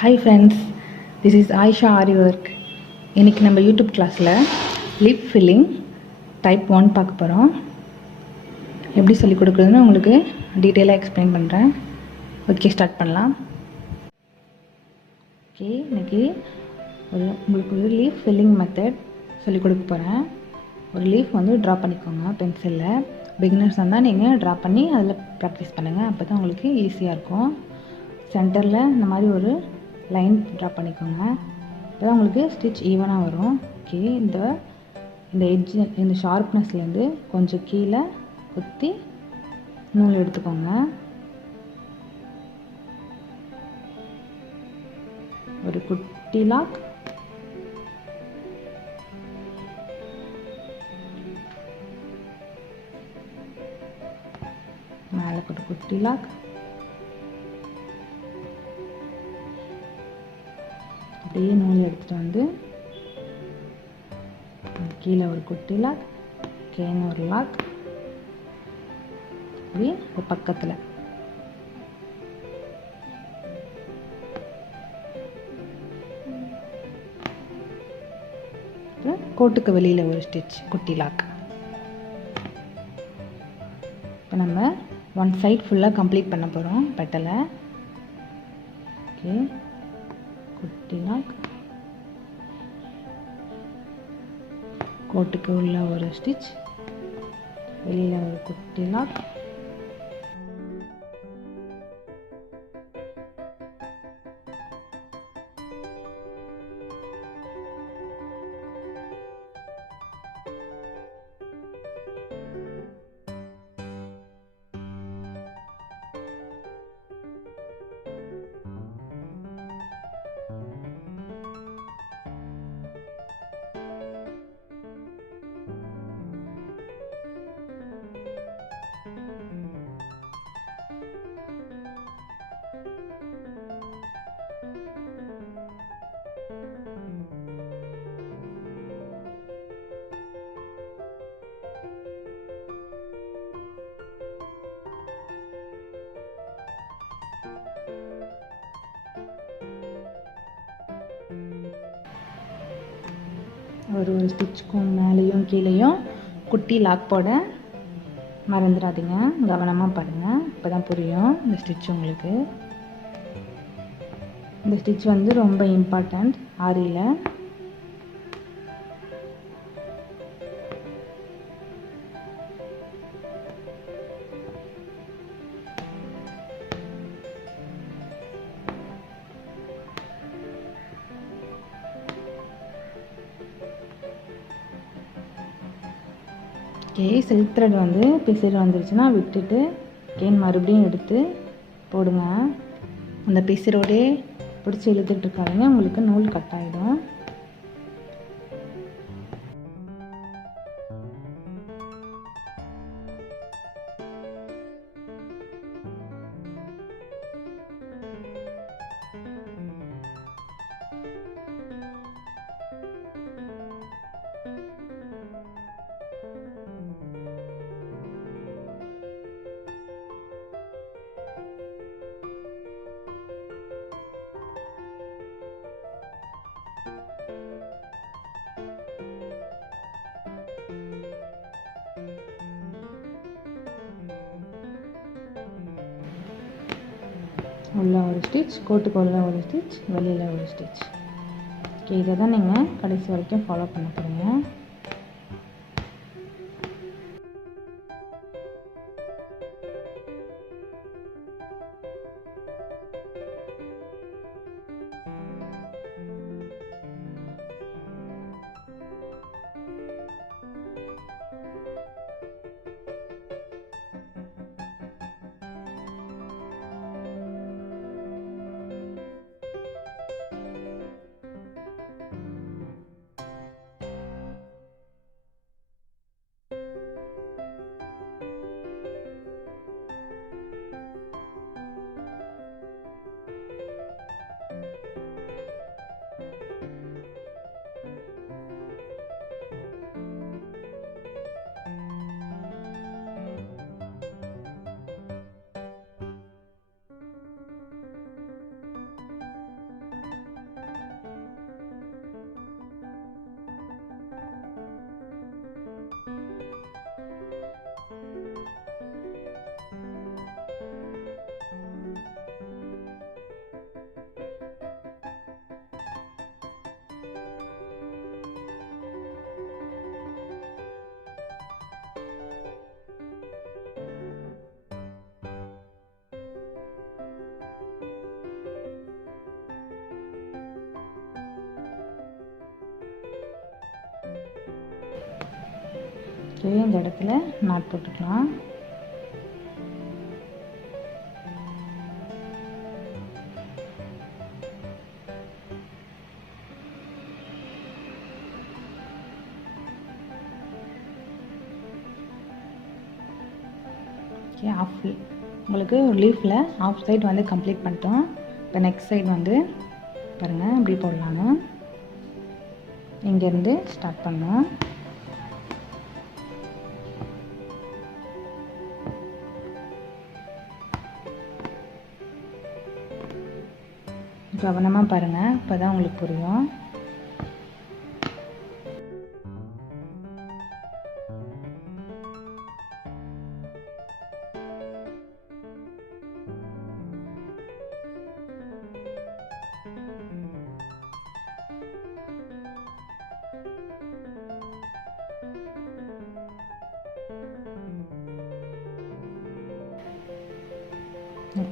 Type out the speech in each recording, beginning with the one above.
Hi friends, this is Ayesha Aari work. இன்றைக்கி நம்ம YouTube கிளாஸில் லிப் ஃபில்லிங் டைப் 1 பார்க்க போகிறோம். எப்படி சொல்லிக் கொடுக்குறதுன்னு உங்களுக்கு டீட்டெயிலாக எக்ஸ்பிளைன் பண்ணுறேன். ஓகே, ஸ்டார்ட் பண்ணலாம். ஓகே, இன்றைக்கி உங்களுக்கு ஒரு லீஃப் ஃபில்லிங் மெத்தட் சொல்லிக் கொடுக்க போகிறேன். ஒரு லீஃப் ட்ரா பண்ணிக்கோங்க பென்சிலில். பிகினர்ஸ் இருந்தால் நீங்கள் ட்ரா பண்ணி அதில் ப்ராக்டிஸ் பண்ணுங்கள். அப்போ தான் உங்களுக்கு ஈஸியாக இருக்கும். சென்டரில் இந்த மாதிரி ஒரு லைன் ட்ரா பண்ணிக்கோங்க. அப்போ தான் உங்களுக்கு ஸ்டிச் ஈவனாக வரும். ஓகே, இந்த எட்ஜ் இந்த ஷார்ப்னஸ்லேருந்து கொஞ்சம் கீழே குத்தி நூல் எடுத்துக்கோங்க. ஒரு குட்டி லாக், மேலே ஒரு குட்டி லாக், அப்படியே நூல் எடுத்துகிட்டு கீழே ஒரு குட்டி லாக், கேன் ஒரு லாக், அப்படியே பக்கத்தில் கோட்டுக்கு வெளியில் ஒரு ஸ்டிச் குட்டி லாக். இப்போ நம்ம ஒன் சைட் ஃபுல்லாக கம்ப்ளீட் பண்ண போகிறோம் பெட்டலை. ஓகே, குட்டி லாக், கோட்டுக்கு உள்ள ஒரு ஸ்டிச், வெளியில் ஒரு குட்டி லாக், ஒரு ஸ்டிச்சுக்கும் மேலேயும் கீழேயும் குட்டி லாக் போட மறந்துடாதீங்க. கவனமாக பாருங்கள், இப்போ தான் புரியும் இந்த ஸ்டிச் உங்களுக்கு. இந்த ஸ்டிச் ரொம்ப இம்பார்ட்டண்ட் ஆரியில். ஓகே, சில்க் த்ரெட் பிசிறு வந்துருச்சுன்னா விட்டுட்டு கேன் மறுபடியும் எடுத்து போடுங்க. அந்த பிசிறோடே பிடிச்சி இழுத்துட்டு இருக்காதுங்க, உங்களுக்கு நூல் கட் ஆகிடும். உள்ள ஒரு ஸ்டிச், கோட்டுக்கு உள்ள ஒரு ஸ்டிச், வெளியில் ஒரு ஸ்டிச். ஓகே, இதை தான் நீங்கள் கடைசி வரைக்கும் ஃபாலோ பண்ண போகிறீங்க. ஓகே, இந்த இடத்துல நாட் போட்டுக்கலாம். ஓகே, உங்களுக்கு லீஃபில் ஆஃப் சைடு வந்து கம்ப்ளீட் பண்ணிட்டோம். இப்போ நெக்ஸ்ட் சைடு வந்து பாருங்கள் இப்படி போடலான்னு இங்கேருந்து ஸ்டார்ட் பண்ணோம். கவனமாக பாருங்கள், அப்போ தான் உங்களுக்கு புரியும்.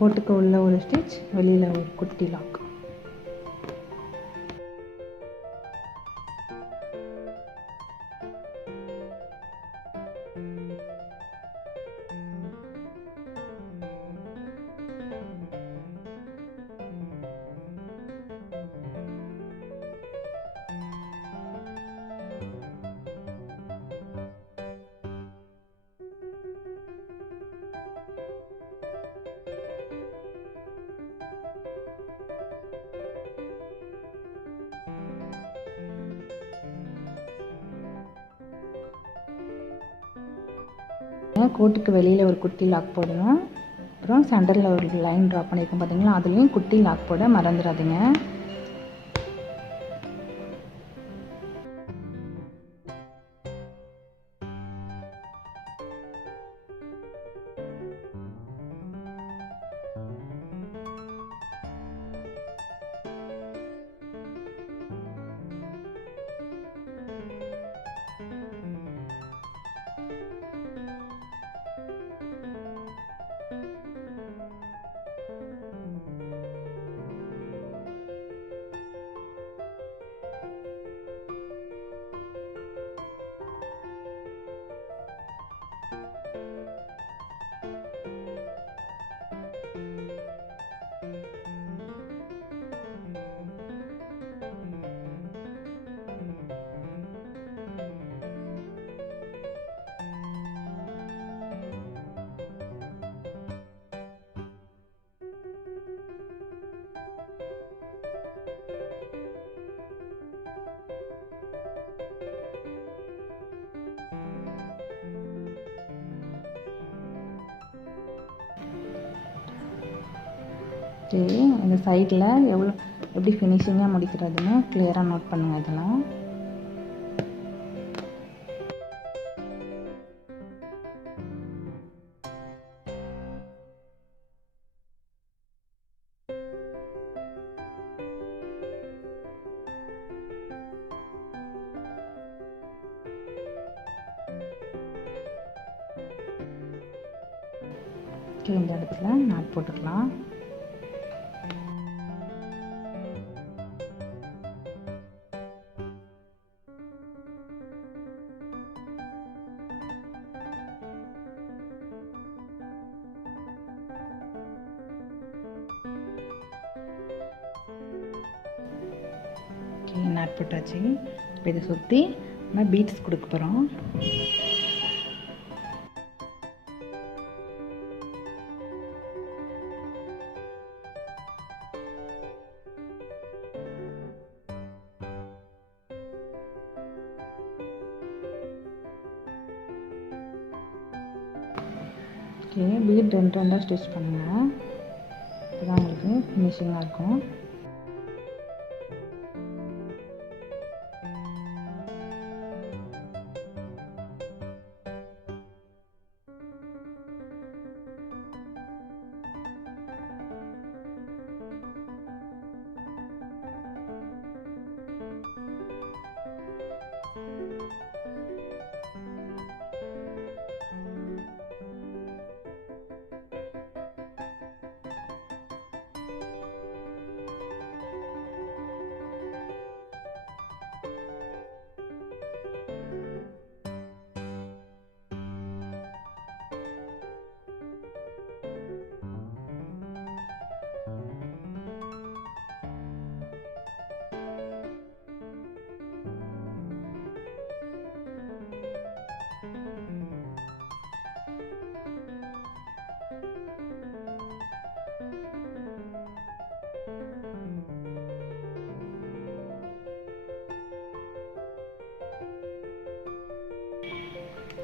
கோட்டுக்கு உள்ள ஒரு ஸ்டிச், வெளியில் ஒரு குட்டி லாக். கோட்டுக்கு வெளியில் ஒரு குட்டி லாக் போடணும். அப்புறம் சென்டரில் ஒரு லைன் ட்ரா பண்ணியிருக்கோம் பார்த்தீங்களா, அதுலேயும் குட்டி லாக் போட மறந்துடாதீங்க. ஓகே, இந்த சைடில் எப்படி ஃபினிஷிங்காக முடிக்கிறதுன்னு கிளியராக நோட் பண்ணுங்கள். இதெல்லாம் ஓகே, இந்த இடத்துல நாட் போட்டுக்கலாம். நாட் போட்டாச்சு. இப்போ இதை சுற்றி நம்ம பீட்ஸ் கொடுக்க போகிறோம். ஓகே, பீட் ரெண்டு ரெண்டாக ஸ்டிச் பண்ணுங்கள். இதுதான் உங்களுக்கு ஃபினிஷிங்காக இருக்கும்.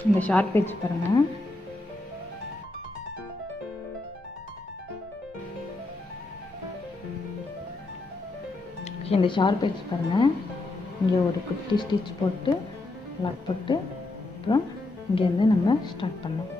இந்த ஷார்ட் பேஜ் பாருங்கள். இந்த ஷார்ப் பேஜ் பாருங்கள். இங்கே ஒரு குட்டி ஸ்டிச் போட்டு லாக் போட்டு அப்புறம் இங்கேருந்து நம்ம ஸ்டார்ட் பண்ணோம்.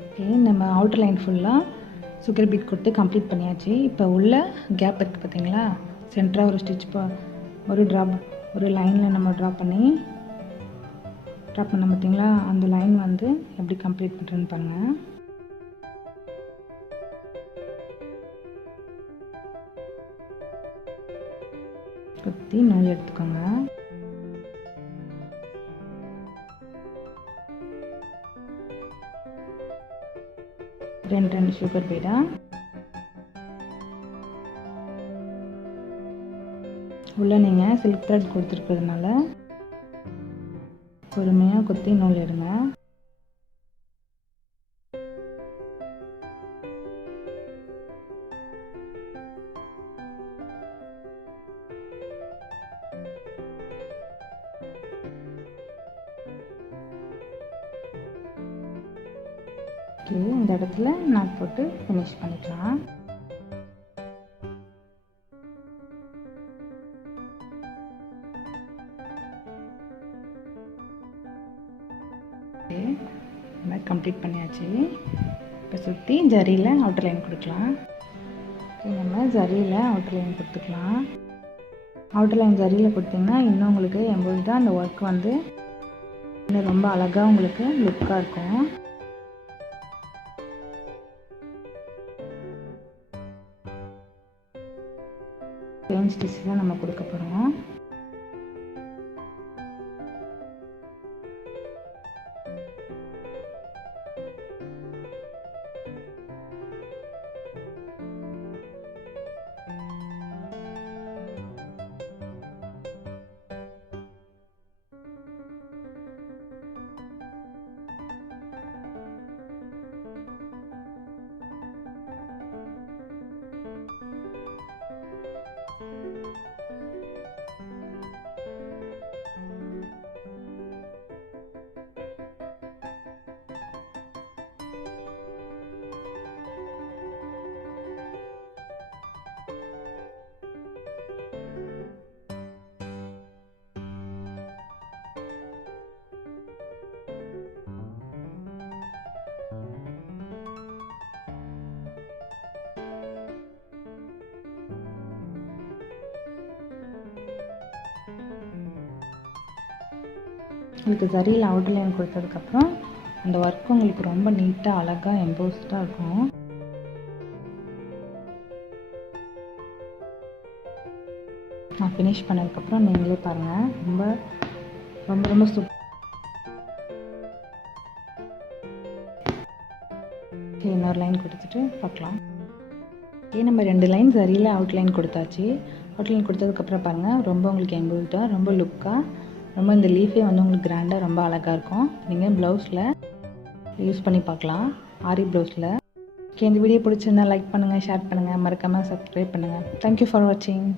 ஓகே, நம்ம அவுட்டர் லைன் ஃபுல்லாக சுகர் பீட் கொடுத்து கம்ப்ளீட் பண்ணியாச்சு. இப்போ உள்ள கேப் இருக்குது பார்த்தீங்களா, சென்டராக ஒரு ஸ்டிச் ஒரு லைனில் நம்ம ட்ரா பண்ண பார்த்தீங்களா, அந்த லைன் வந்து எப்படி கம்ப்ளீட் பண்ணுறேன்னு பாருங்கள். குத்தி நூல் எடுத்துக்கோங்க. ரெண்டு சுகர் பீடா உள்ள நீங்கள் சில்க் த்ரெட் கொடுத்துருக்கிறதுனால பொறுமையாக குத்தி நூல் எடுங்க. இந்த இடத்துல நாட் போட்டு ஃபினிஷ் பண்ணிக்கலாம். கம்ப்ளீட் பண்ணியாச்சு. இப்போ சுற்றி ஜரியில் அவுட்டர் லைன் கொடுக்கலாம். நம்ம ஜரியில் அவுட்டர் லைன் கொடுத்துக்கலாம். அவுட்டர் லைன் ஜரியில் கொடுத்தீங்கன்னா இன்னும் உங்களுக்கு எம்போஸ்டாக அந்த ஒர்க் வந்து இன்னும் ரொம்ப அழகாக உங்களுக்கு லுக்காக இருக்கும். பெயின் ஸ்டிச் தான் நம்ம கொடுக்க போகிறோம். உங்களுக்கு ஜரியில் அவுட்டர் லைன் கொடுத்ததுக்கப்புறம் அந்த ஒர்க் உங்களுக்கு ரொம்ப நீட்டாக அழகாக எம்போஸ்டாக இருக்கும். நான் ஃபினிஷ் பண்ணதுக்கப்புறம் நீங்களே பாருங்கள், ரொம்ப ரொம்ப ரொம்ப இன்னொரு லைன் கொடுத்துட்டு பார்க்கலாம். நம்ம 2 லைன் ஜரியில் அவுட் லைன் கொடுத்தாச்சு. அவுட் லைன் கொடுத்ததுக்கப்புறம் பாருங்கள், ரொம்ப உங்களுக்கு எம்போஸ்டாக ரொம்ப லுக்காக ரொம்ப இந்த லீஃபே வந்து உங்களுக்கு கிராண்டாக ரொம்ப அழகாக இருக்கும். நீங்கள் ப்ளவுஸில் யூஸ் பண்ணி பார்க்கலாம், ஆரி ப்ளவுஸில். இந்த வீடியோ பிடிச்சிருந்தா லைக் பண்ணுங்கள், ஷேர் பண்ணுங்கள், மறக்காமல் சப்ஸ்கிரைப் பண்ணுங்கள். தேங்க்யூ ஃபார் வாட்சிங்.